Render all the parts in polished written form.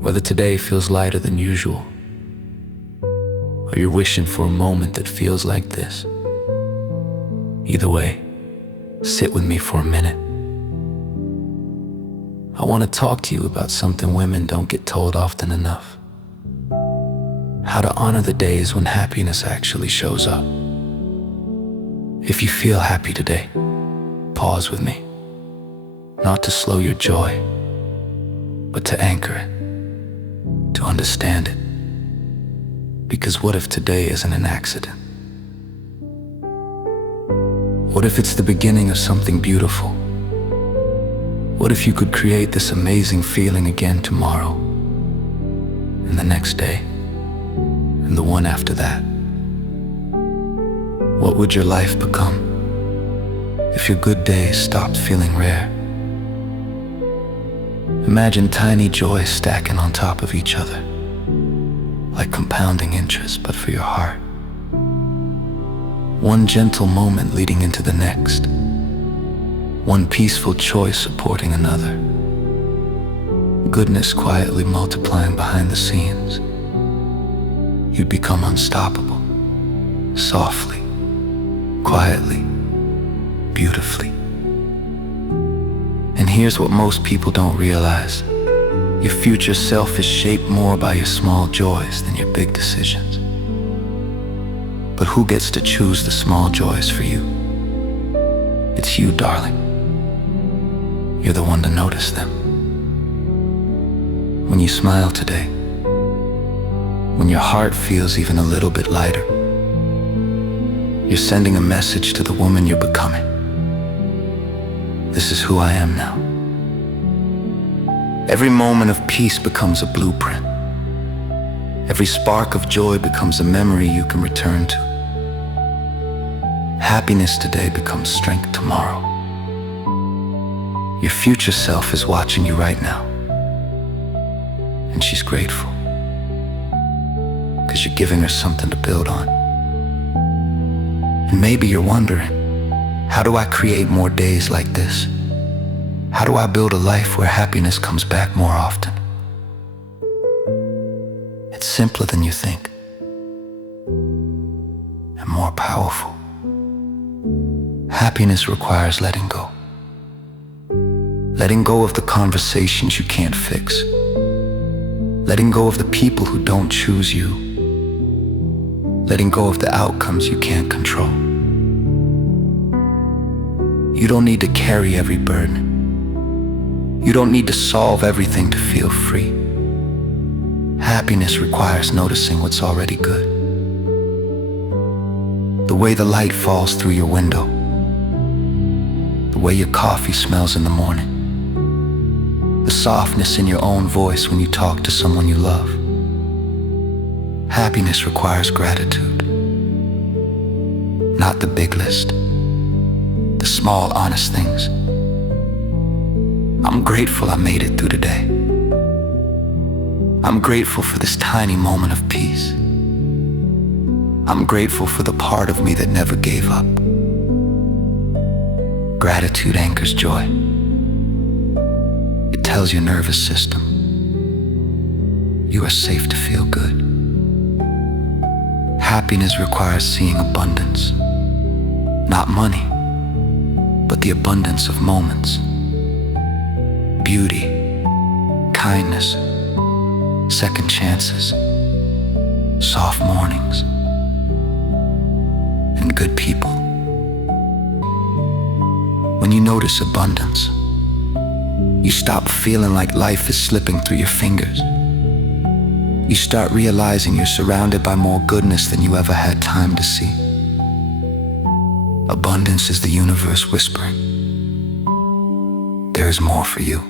Whether today feels lighter than usual, or you're wishing for a moment that feels like this. Either way, sit with me for a minute. I want to talk to you about something women don't get told often enough. How to honor the days when happiness actually shows up. If you feel happy today, pause with me. Not to slow your joy, but to anchor it, to understand it. Because what if today isn't an accident? What if it's the beginning of something beautiful? What if you could create this amazing feeling again tomorrow, and the next day, and the one after that? What would your life become if your good days stopped feeling rare? Imagine tiny joys stacking on top of each other, like compounding interest, but for your heart. One gentle moment leading into the next, one peaceful choice supporting another. Goodness quietly multiplying behind the scenes. You'd become unstoppable, softly, quietly, beautifully. And here's what most people don't realize. Your future self is shaped more by your small joys than your big decisions. But who gets to choose the small joys for you? It's you, darling. You're the one to notice them. When you smile today, when your heart feels even a little bit lighter, you're sending a message to the woman you're becoming. This is who I am now. Every moment of peace becomes a blueprint. Every spark of joy becomes a memory you can return to. Happiness today becomes strength tomorrow. Your future self is watching you right now, and she's grateful, because you're giving her something to build on. And maybe you're wondering, how do I create more days like this? How do I build a life where happiness comes back more often? It's simpler than you think, and more powerful. Happiness requires letting go. Letting go of the conversations you can't fix. Letting go of the people who don't choose you. Letting go of the outcomes you can't control. You don't need to carry every burden. You don't need to solve everything to feel free. Happiness requires noticing what's already good. The way the light falls through your window. The way your coffee smells in the morning. The softness in your own voice when you talk to someone you love. Happiness requires gratitude. Not the big list. The small, honest things. I'm grateful I made it through today. I'm grateful for this tiny moment of peace. I'm grateful for the part of me that never gave up. Gratitude anchors joy. It tells your nervous system you are safe to feel good. Happiness requires seeing abundance. Not money, but the abundance of moments. Beauty, kindness, second chances, soft mornings, and good people. When you notice abundance, you stop feeling like life is slipping through your fingers. You start realizing you're surrounded by more goodness than you ever had time to see. Abundance is the universe whispering, there is more for you.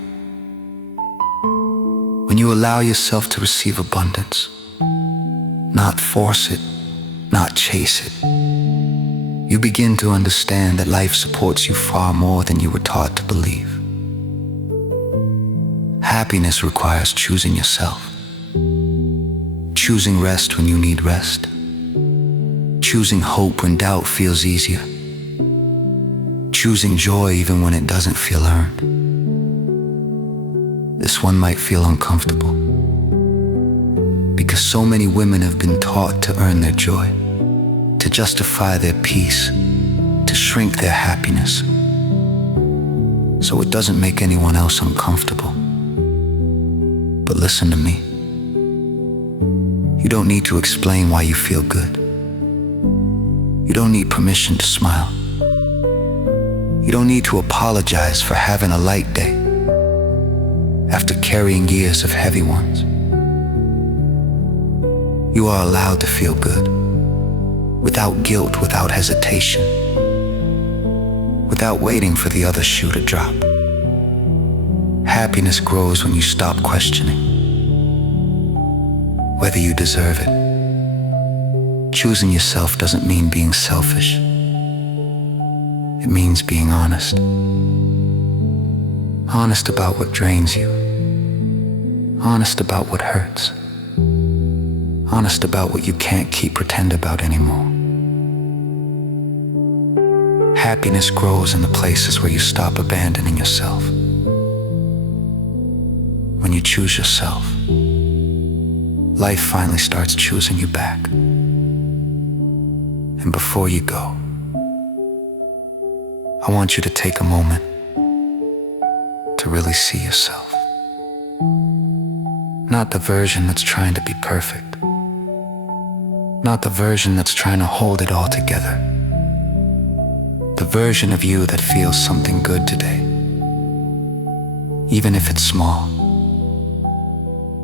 When you allow yourself to receive abundance, not force it, not chase it, you begin to understand that life supports you far more than you were taught to believe. Happiness requires choosing yourself. Choosing rest when you need rest. Choosing hope when doubt feels easier. Choosing joy even when it doesn't feel earned. This one might feel uncomfortable, Because so many women have been taught to earn their joy, to justify their peace, to shrink their happiness, so it doesn't make anyone else uncomfortable. But listen to me. You don't need to explain why you feel good. You don't need permission to smile. You don't need to apologize for having a light day after carrying years of heavy ones. You are allowed to feel good, without guilt, without hesitation, without waiting for the other shoe to drop. Happiness grows when you stop questioning whether you deserve it. Choosing yourself doesn't mean being selfish. It means being honest. Honest about what drains you. Honest about what hurts. Honest about what you can't keep pretend about anymore. Happiness grows in the places where you stop abandoning yourself. When you choose yourself, life finally starts choosing you back. And before you go, I want you to take a moment to really see yourself. Not the version that's trying to be perfect. Not the version that's trying to hold it all together. The version of you that feels something good today. Even if it's small.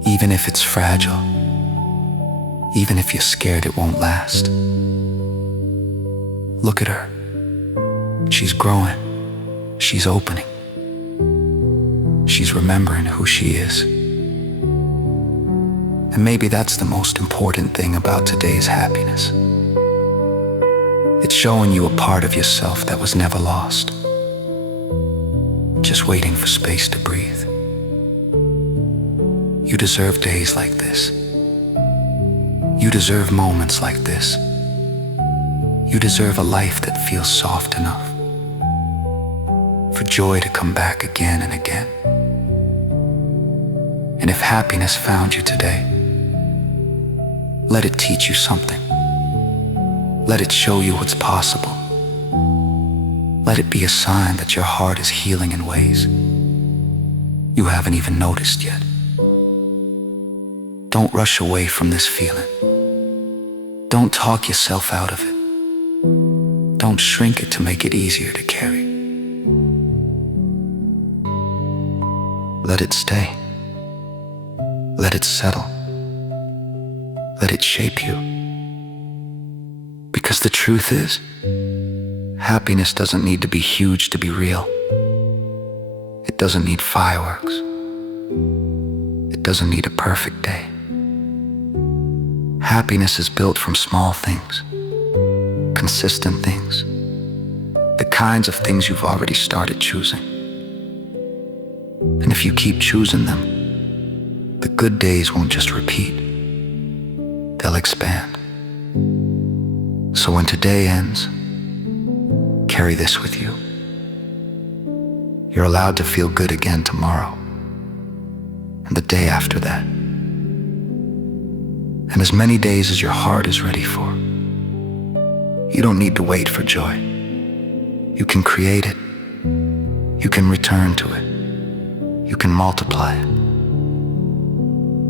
Even if it's fragile. Even if you're scared it won't last. Look at her. She's growing. She's opening. She's remembering who she is. And maybe that's the most important thing about today's happiness. It's showing you a part of yourself that was never lost, just waiting for space to breathe. You deserve days like this. You deserve moments like this. You deserve a life that feels soft enough for joy to come back again and again. And if happiness found you today, let it teach you something. Let it show you what's possible. Let it be a sign that your heart is healing in ways you haven't even noticed yet. Don't rush away from this feeling. Don't talk yourself out of it. Don't shrink it to make it easier to carry. Let it stay. Let it settle. Let it shape you. Because the truth is, happiness doesn't need to be huge to be real. It doesn't need fireworks. It doesn't need a perfect day. Happiness is built from small things, consistent things, the kinds of things you've already started choosing. And if you keep choosing them, the good days won't just repeat, they'll expand. So when today ends, carry this with you. You're allowed to feel good again tomorrow, and the day after that, and as many days as your heart is ready for. You don't need to wait for joy. You can create it. You can return to it. You can multiply it.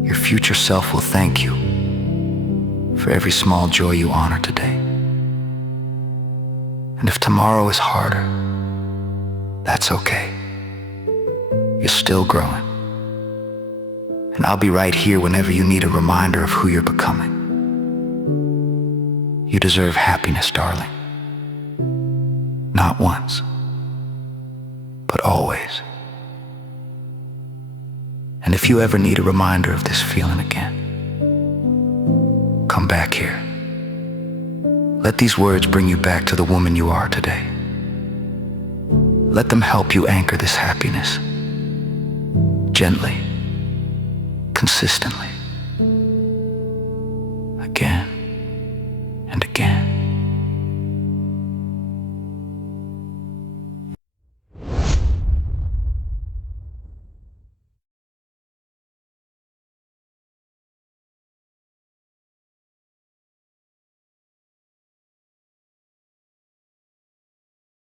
Your future self will thank you for every small joy you honor today. And if tomorrow is harder, that's okay. You're still growing. And I'll be right here whenever you need a reminder of who you're becoming. You deserve happiness, darling. Not once, but always. And if you ever need a reminder of this feeling again, come back here. Let these words bring you back to the woman you are today. Let them help you anchor this happiness. Gently, consistently, again